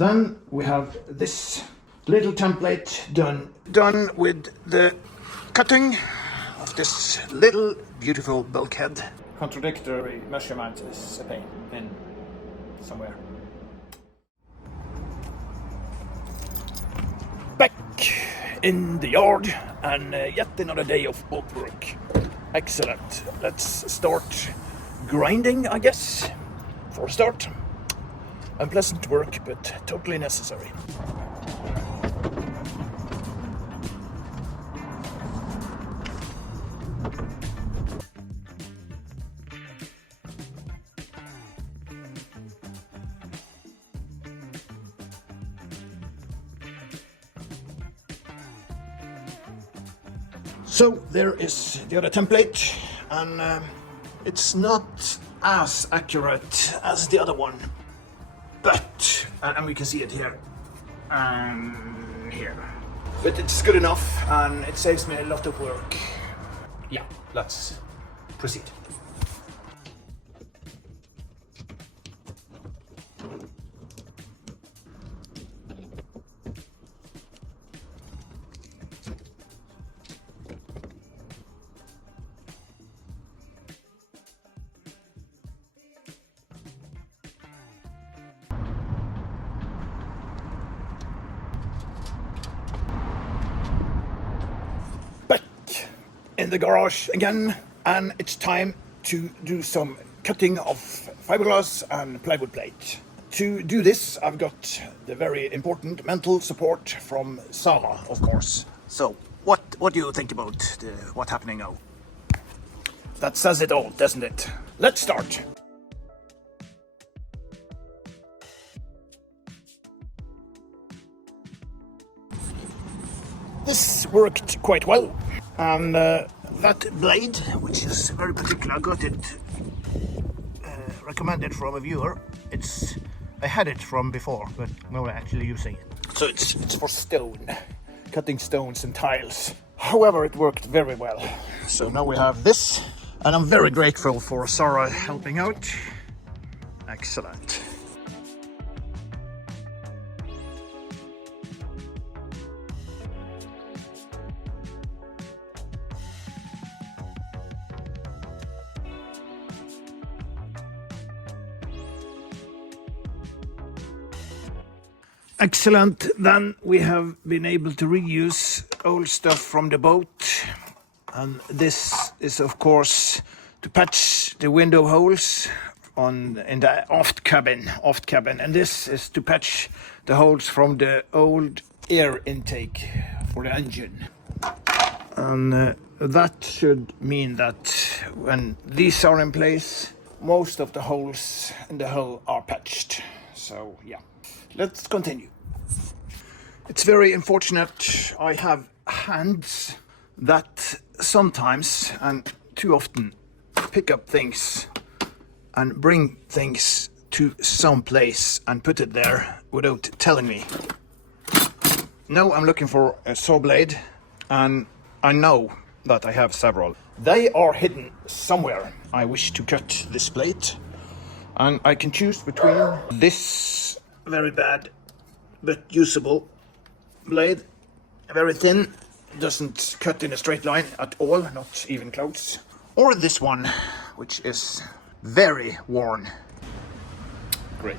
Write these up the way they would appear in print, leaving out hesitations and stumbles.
Then we have this little template done with the cutting of this little beautiful bulkhead. Contradictory measurement is a pain in somewhere. Back in the yard and yet another day of bulk work. Excellent. Let's start grinding, I guess, for a start. Unpleasant work, but totally necessary. So there is the other template, and it's not as accurate as the other one, but, and we can see it here and here, but it's good enough and it saves me a lot of work. Yeah, let's proceed. In the garage again, and it's time to do some cutting of fiberglass and plywood plate. To do this, I've got the very important mental support from Sarah, of course. So, what do you think about what's happening now? That says it all, doesn't it? Let's start. This worked quite well. And that blade, which is very particular, I got it recommended from a viewer. I had it from before, but now I'm actually using it. So it's for stone, cutting stones and tiles. However, it worked very well. So now we have this, and I'm very grateful for Sarah helping out. Excellent. Excellent. Then we have been able to reuse old stuff from the boat, and this is of course to patch the window holes in the aft cabin, and this is to patch the holes from the old air intake for the engine. And that should mean that when these are in place, most of the holes in the hull are patched. So yeah. Let's continue. It's very unfortunate I have hands that sometimes and too often pick up things and bring things to some place and put it there without telling me. Now I'm looking for a saw blade, and I know that I have several. They are hidden somewhere. I wish to cut this plate, and I can choose between this very bad but usable blade, very thin, doesn't cut in a straight line at all, not even close, or this one, which is very worn. Great.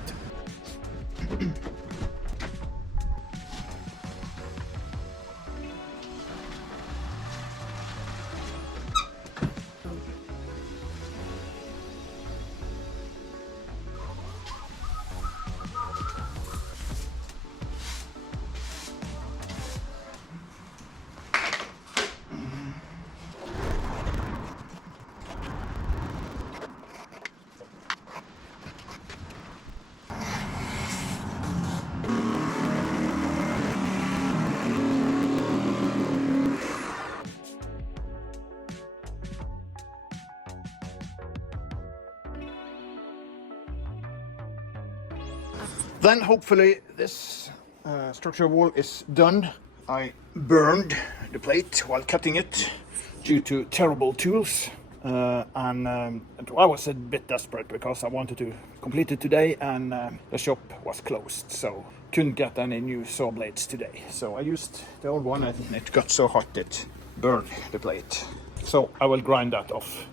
Then hopefully this structure wall is done. I burned the plate while cutting it due to terrible tools. I was a bit desperate because I wanted to complete it today, and the shop was closed, so couldn't get any new saw blades today. So I used the old one, and it got so hot it burned the plate. So I will grind that off.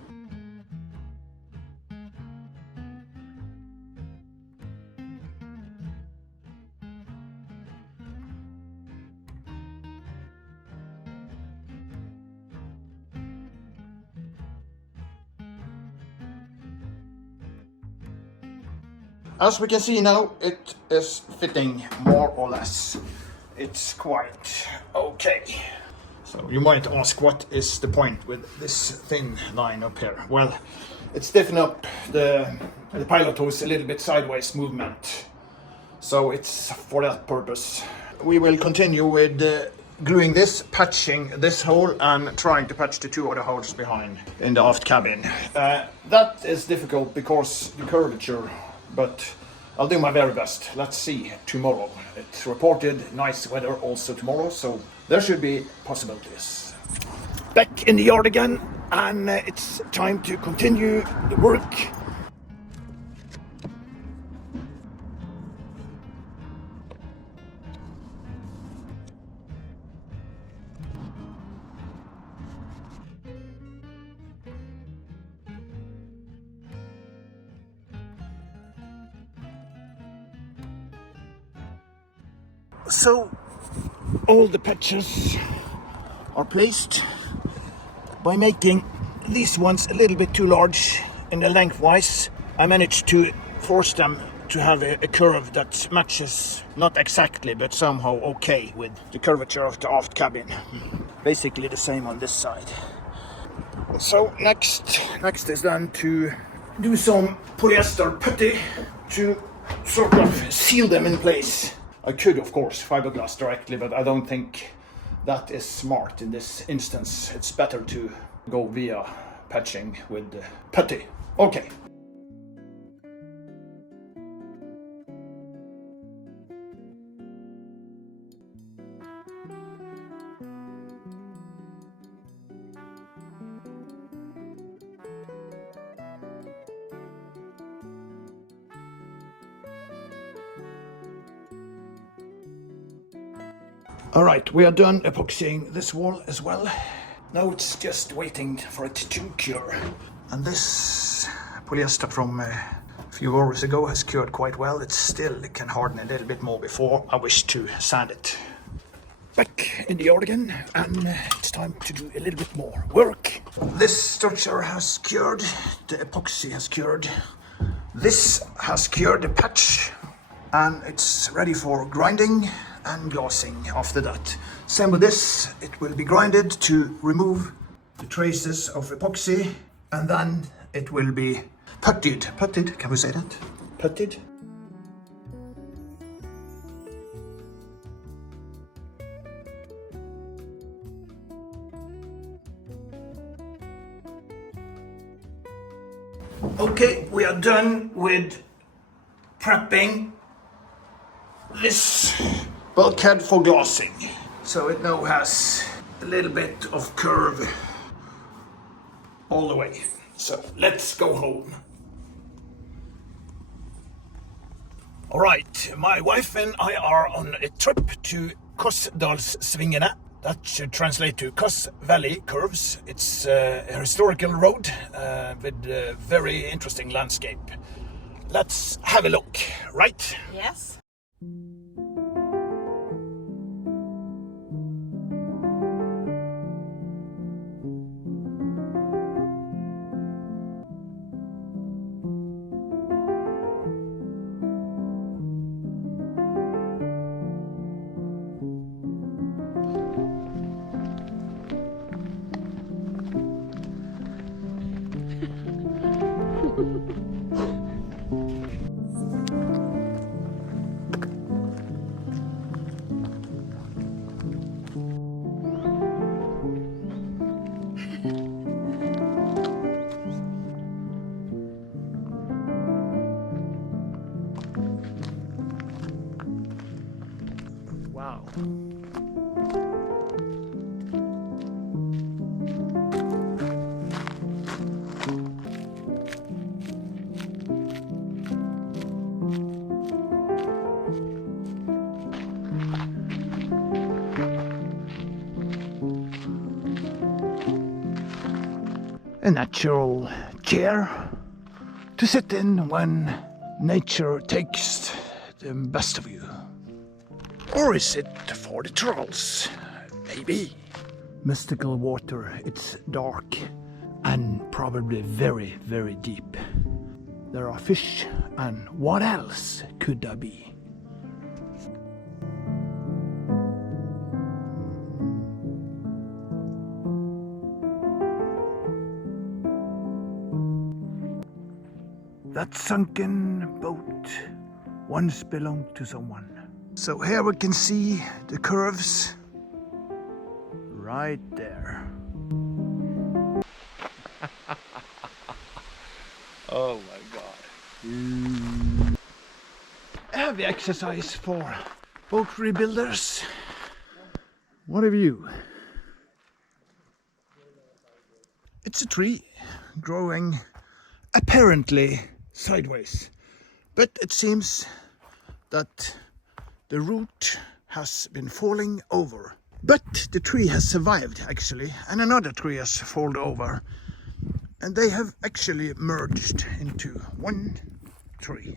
As we can see now, it is fitting more or less. It's quite okay. So you might ask, what is the point with this thin line up here? Well, it's stiffening up the pilot hose a little bit sideways movement. So it's for that purpose. We will continue with gluing this, patching this hole, and trying to patch the two other holes behind in the aft cabin. That is difficult because the curvature, but I'll do my very best. Let's see tomorrow. It's reported nice weather also tomorrow, so there should be possibilities. Back in the yard again, and it's time to continue the work. So all the patches are placed. By making these ones a little bit too large in the lengthwise, I managed to force them to have a curve that matches, not exactly, but somehow okay with the curvature of the aft cabin. Basically the same on this side. So next is then to do some polyester putty to sort of seal them in place. I could, of course, fiberglass directly, but I don't think that is smart in this instance. It's better to go via patching with putty. Okay. All right, we are done epoxying this wall as well. Now it's just waiting for it to cure. And this polyester from a few hours ago has cured quite well. It still can harden a little bit more before I wish to sand it. Back in the yard again, and it's time to do a little bit more work. This structure has cured, the epoxy has cured. This has cured the patch, and it's ready for grinding and glossing after that. Same with this, it will be grinded to remove the traces of epoxy, and then it will be puttied. Puttied, can we say that? Puttied? Okay, we are done with prepping this bulkhead for glossing. So it now has a little bit of curve all the way. So let's go home. All right, my wife and I are on a trip to Kossdalssvingene. That should translate to Koss Valley Curves. It's a historical road with a very interesting landscape. Let's have a look, right? Yes. Wow. a natural chair to sit in when nature takes the best of you. Or is it for the trolls? Maybe. Mystical water, it's dark and probably very, very deep. There are fish, and what else could there be? That sunken boat once belonged to someone. So here we can see the curves right there. Oh my god. Heavy exercise for boat rebuilders. What a view. It's a tree growing apparently sideways, but it seems that the root has been falling over. But the tree has survived actually, and another tree has fallen over, and they have actually merged into one tree.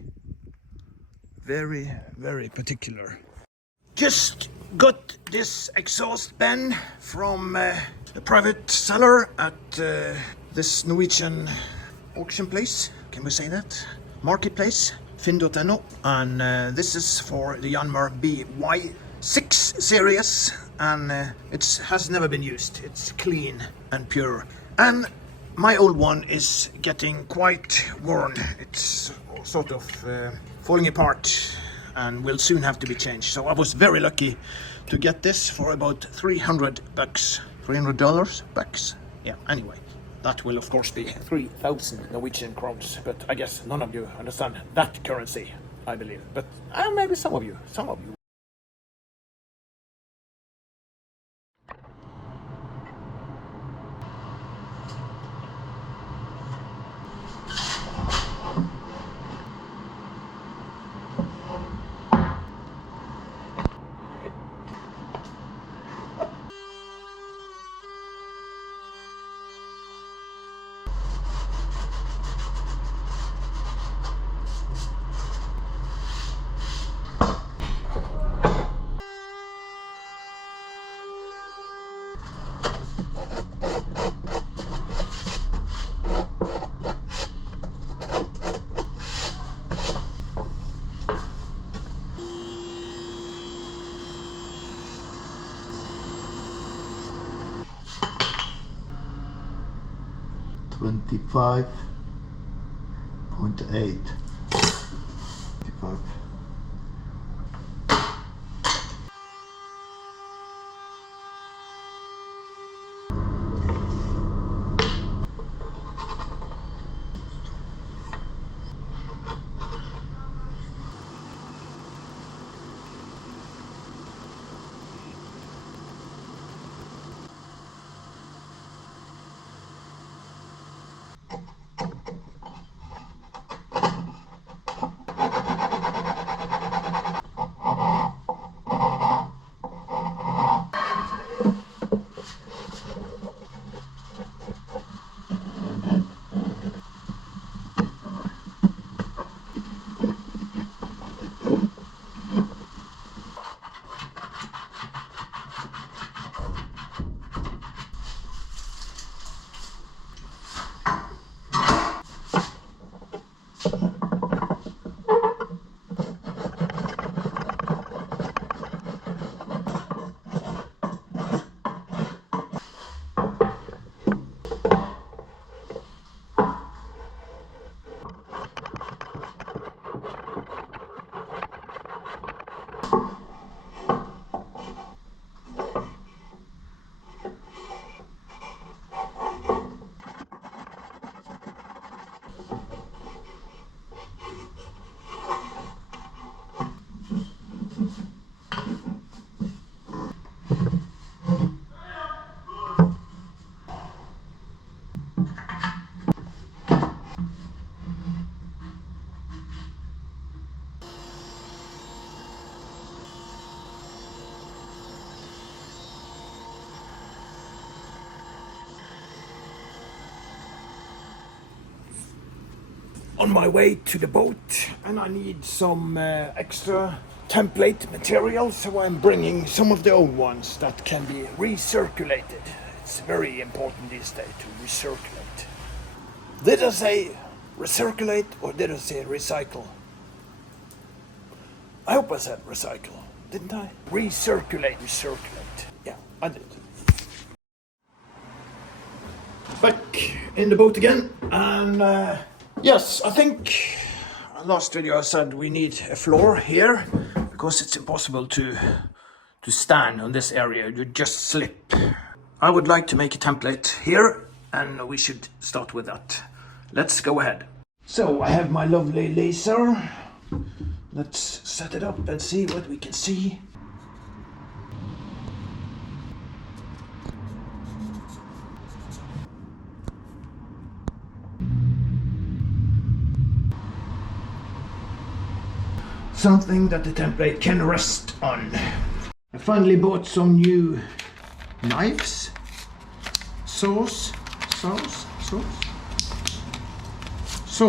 Very, very particular. Just got this exhaust fan from a private seller at this Norwegian auction place. Can we say that? Marketplace, finn.no. And this is for the Yanmar BY6 series. And it has never been used. It's clean and pure. And my old one is getting quite worn. It's sort of falling apart and will soon have to be changed. So I was very lucky to get this for about $300. $300 bucks? Yeah, anyway. That will of course be 3,000 Norwegian crowns, but I guess none of you understand that currency, I believe. But maybe some of you. 25.8. 25. on my way to the boat, and I need some extra template material, so I'm bringing some of the old ones that can be recirculated. It's very important these days to recirculate. Did I say recirculate or did I say recycle? I hope I said recycle, didn't I? Recirculate. Yeah, I did. Back in the boat again, and yes, I think last video I said we need a floor here because it's impossible to stand on this area. You just slip. I would like to make a template here, and we should start with that. Let's go ahead. So I have my lovely laser. Let's set it up and see what we can see. Something that the template can rest on. I finally bought some new knives, saw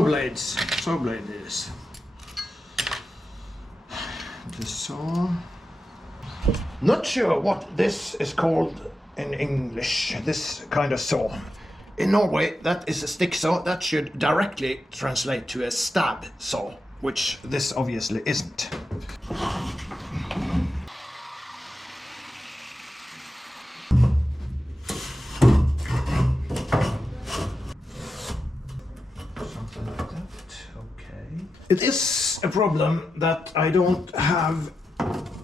blades. Saw blade is. The saw. Not sure what this is called in English. This kind of saw. In Norway, that is a stick saw. That should directly translate to a stab saw, which this obviously isn't. Something like that, okay. It is a problem that I don't have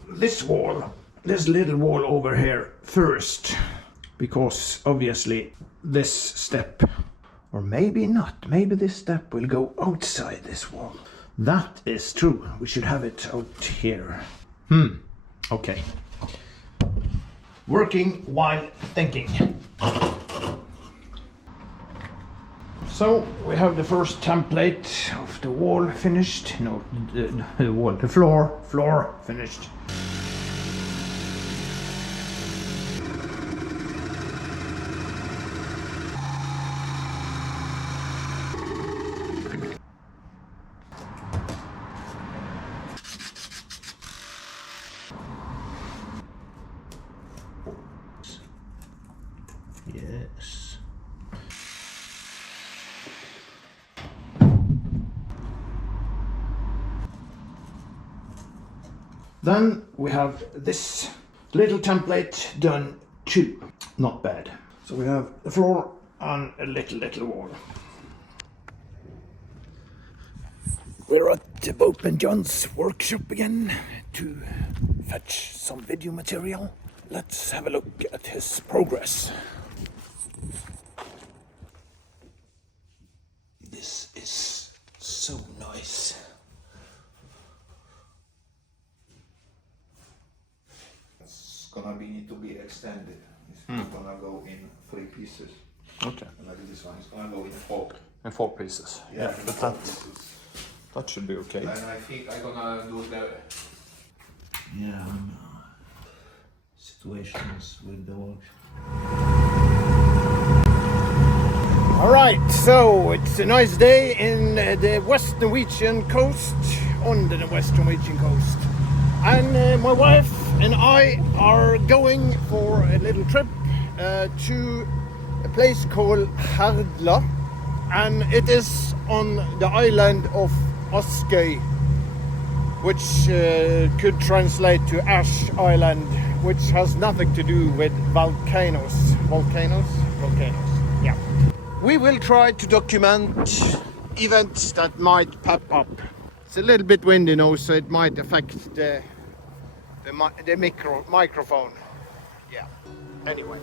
this wall, this little wall over here first, because obviously this step, or maybe not, maybe this step will go outside this wall. That is true. We should have it out here. Okay. Working while thinking. So we have the first template of the wall finished. No, the floor finished. Yes. Then we have this little template done too. Not bad. So we have the floor and a little wall. We're at the Boatman John's workshop again to fetch some video material. Let's have a look at his progress. This is so nice. It's gonna need to be extended. It's gonna go in 3 pieces. Okay. Like this one, it's gonna go in 4. And 4 pieces. Yeah, but that should be okay. And I think I'm gonna do the situations with the work. All right, so it's a nice day in the West Norwegian coast, on the West Norwegian coast. And my wife and I are going for a little trip to a place called Hardla. And it is on the island of Askøy, which could translate to Ash Island, which has nothing to do with volcanoes. Volcanoes, yeah. We will try to document events that might pop up. It's a little bit windy now, so it might affect the microphone. Yeah, anyway.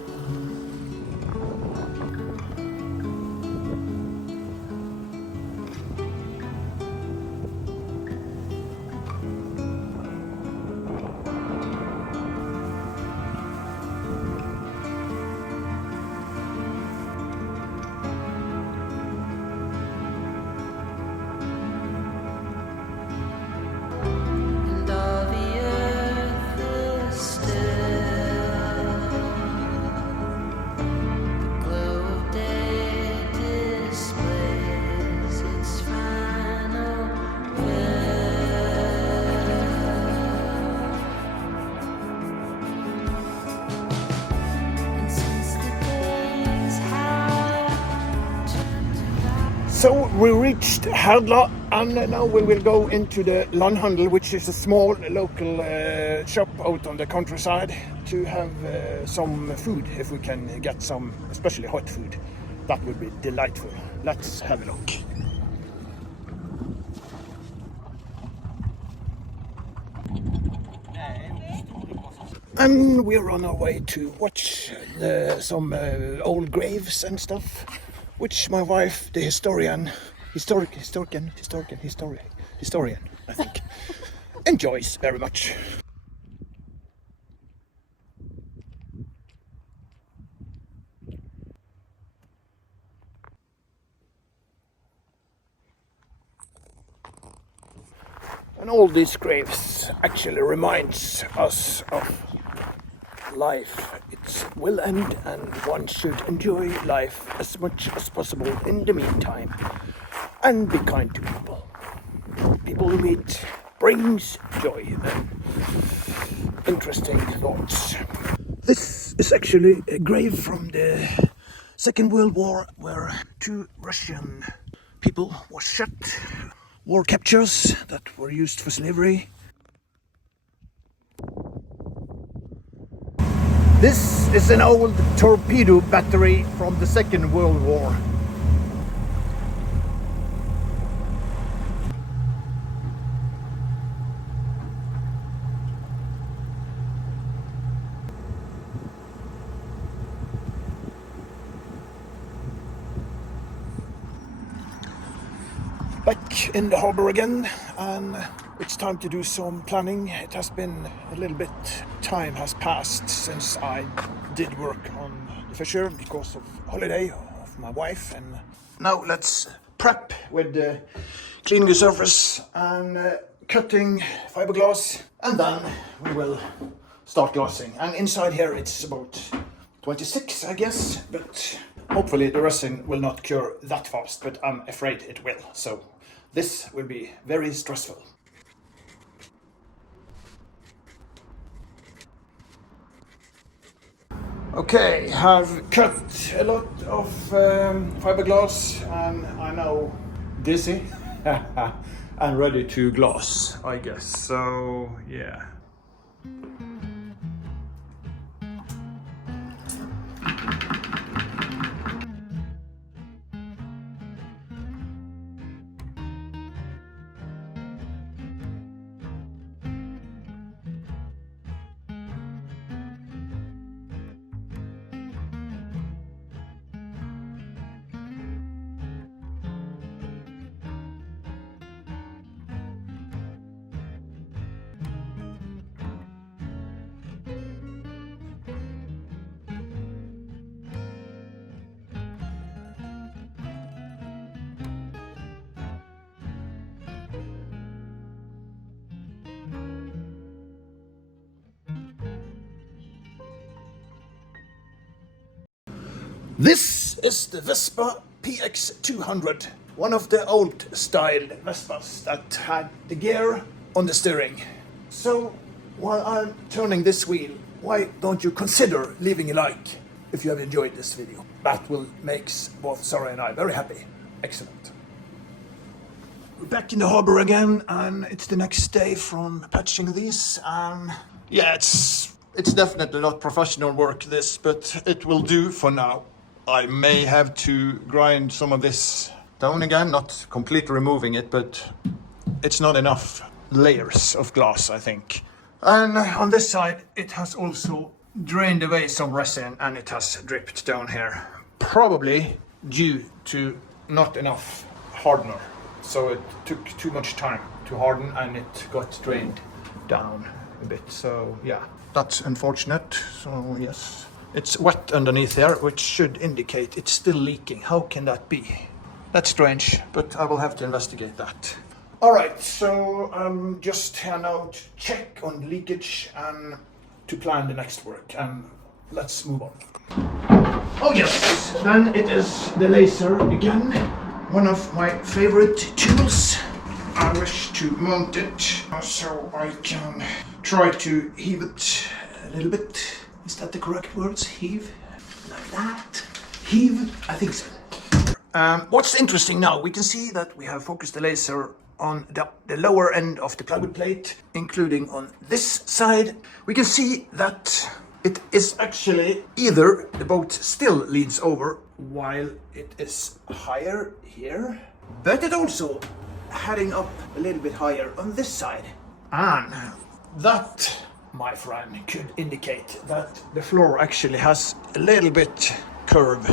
So we reached Herdla, and now we will go into the Landhandel, which is a small local shop out on the countryside, to have some food, if we can get some, especially hot food. That would be delightful. Let's have a look. And we're on our way to watch some old graves and stuff, which my wife, the historian, I think, enjoys very much. And all these graves actually reminds us of life. It will end, and one should enjoy life as much as possible in the meantime, and be kind to people. People you meet brings joy and interesting thoughts. This is actually a grave from the Second World War, where 2 Russian people were shot. War captures that were used for slavery. This is an old torpedo battery from the Second World War. Back in the harbor again, and it's time to do some planning. It has been a little bit, time has passed since I did work on the Fisher because of holiday of my wife. And now let's prep with cleaning the surface and cutting fiberglass, and then we will start glassing. And inside here it's about 26, I guess, but hopefully the resin will not cure that fast, but I'm afraid it will. So this will be very stressful. Okay, I've cut a lot of fiberglass, and I'm now dizzy and ready to glass, I guess. So yeah. This is the Vespa PX200, one of the old style Vespas that had the gear on the steering. So while I'm turning this wheel, why don't you consider leaving a like if you have enjoyed this video? That will make both Sarah and I very happy. Excellent. We're back in the harbor again, and it's the next day from patching these. Yeah, it's definitely not professional work, this, but it will do for now. I may have to grind some of this down again, not completely removing it, but it's not enough layers of glass, I think. And on this side, it has also drained away some resin, and it has dripped down here. Probably due to not enough hardener. So it took too much time to harden, and it got drained down a bit. So yeah, that's unfortunate. So yes. It's wet underneath here, which should indicate it's still leaking. How can that be? That's strange, but I will have to investigate that. Alright, so I'm just here now to check on leakage and to plan the next work. And let's move on. Oh yes, then it is the laser again. One of my favorite tools. I wish to mount it so I can try to heave it a little bit. Is that the correct words? Heave? Like that? Heave? I think so. What's interesting now, we can see that we have focused the laser on the lower end of the plywood plate, including on this side. We can see that it is actually either the boat still leans over while it is higher here, but it also heading up a little bit higher on this side. And that, my friend, could indicate that the floor actually has a little bit curve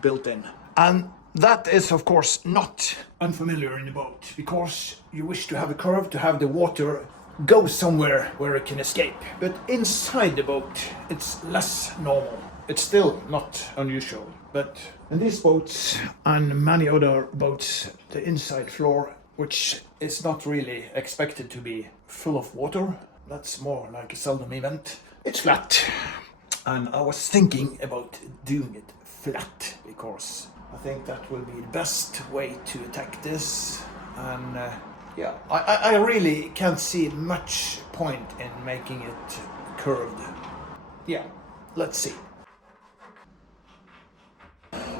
built in. And that is of course not unfamiliar in the boat, because you wish to have a curve to have the water go somewhere where it can escape. But inside the boat it's less normal. It's still not unusual, but in these boats and many other boats, the inside floor, which is not really expected to be full of water, that's more like a seldom event, it's flat. And I was thinking about doing it flat, because I think that will be the best way to attack this. And yeah, I really can't see much point in making it curved. Yeah, let's see.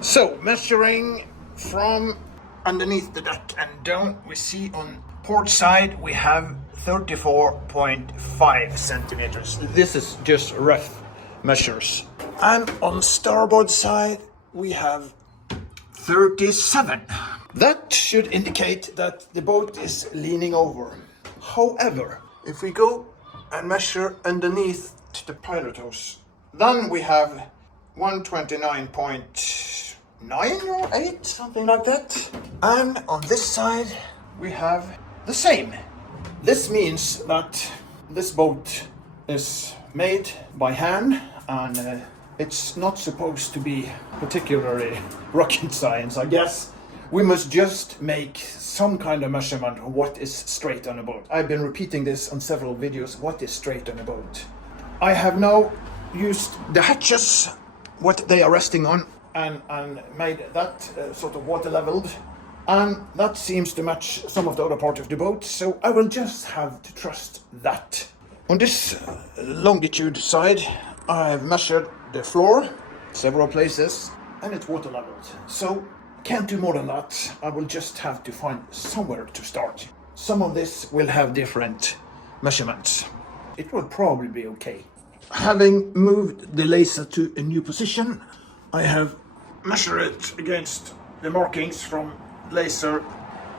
So, measuring from underneath the deck and down, we see on port side we have 34.5 centimeters. This is just rough measures. And on starboard side we have 37. That should indicate that the boat is leaning over. However, if we go and measure underneath the pilot house, then we have 129.9 or 8, something like that. And on this side we have the same. This means that this boat is made by hand, and it's not supposed to be particularly rocket science, I guess. We must just make some kind of measurement of what is straight on a boat. I've been repeating this on several videos, what is straight on a boat. I have now used the hatches, what they are resting on, and made that sort of water leveled. And that seems to match some of the other part of the boat, so I will just have to trust that. On this longitude side, I've measured the floor several places, and it's water leveled. So can't do more than that. I will just have to find somewhere to start. Some of this will have different measurements. It will probably be okay. Having moved the laser to a new position, I have measured it against the markings from laser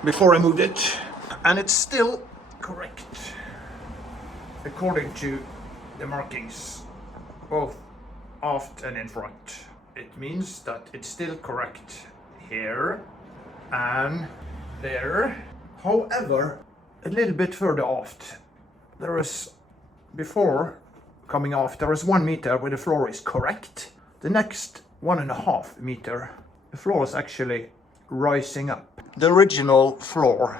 before I moved it, and it's still correct according to the markings, both aft and in front. It means that it's still correct here and there. However, a little bit further aft, there is, before coming off, there is 1 meter where the floor is correct. The next 1.5 meter, the floor is actually rising up. The original floor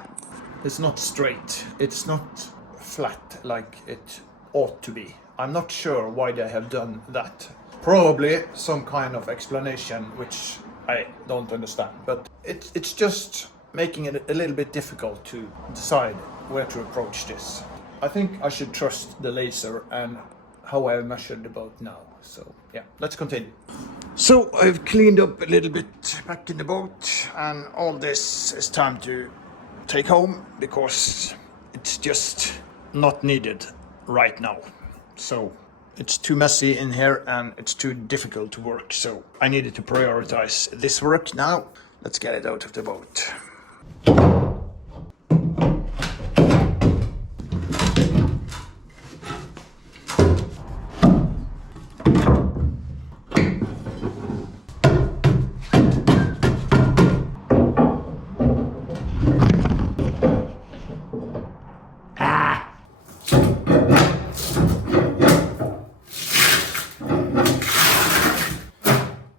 is not straight. It's not flat like it ought to be. I'm not sure why they have done that. Probably some kind of explanation which I don't understand, but it's just making it a little bit difficult to decide where to approach this. I think I should trust the laser and how I measured the boat now. So yeah, let's continue. So I've cleaned up a little bit back in the boat, and all this is time to take home because it's just not needed right now. So it's too messy in here and it's too difficult to work. So I needed to prioritize this work now. Let's get it out of the boat.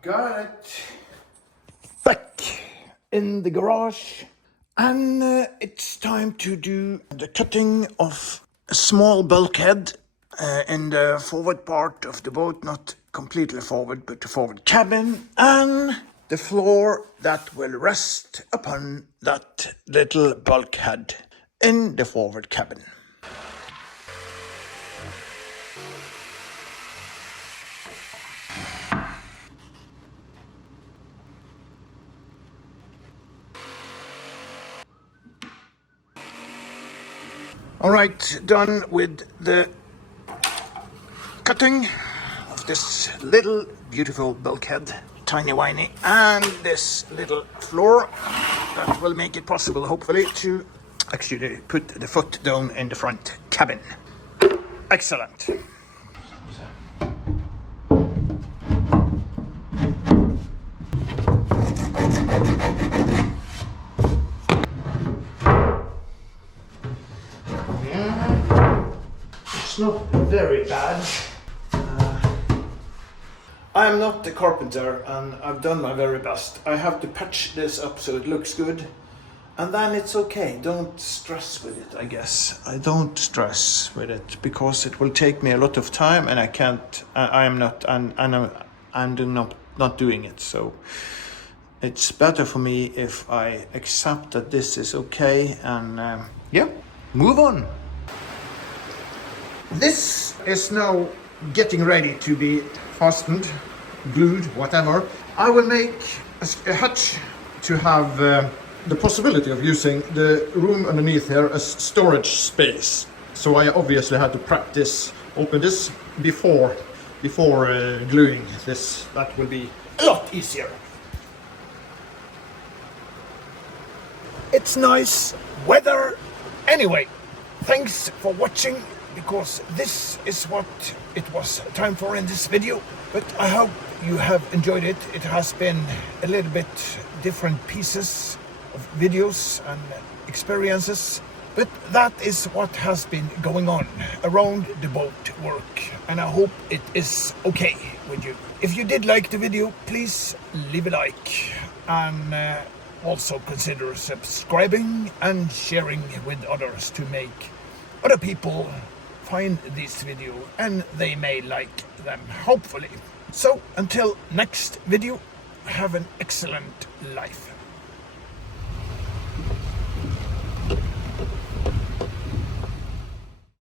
Got it back in the garage, and it's time to do the cutting of a small bulkhead in the forward part of the boat, not completely forward, but the forward cabin, and the floor that will rest upon that little bulkhead in the forward cabin. All right, done with the cutting of this little beautiful bulkhead, tiny whiny, and this little floor that will make it possible, hopefully, to actually put the foot down in the front cabin. Excellent. It's not very bad. I am not the carpenter and I've done my very best. I have to patch this up so it looks good, and then it's okay. Don't stress with it, I guess. I don't stress with it because it will take me a lot of time and I can't, I'm not doing it. So it's better for me if I accept that this is okay and yeah, move on. This is now getting ready to be fastened, glued, whatever. I will make a hatch to have the possibility of using the room underneath here as storage space. So I obviously had to open this before gluing this. That will be a lot easier. It's nice weather anyway. Thanks for watching, because this is what it was time for in this video. But I hope you have enjoyed it. It has been a little bit different pieces of videos and experiences, but that is what has been going on around the boat work, and I hope it is okay with you. If you did like the video, please leave a like, and also consider subscribing and sharing with others to make other people find this video and they may like them, hopefully. So until next video, have an excellent life.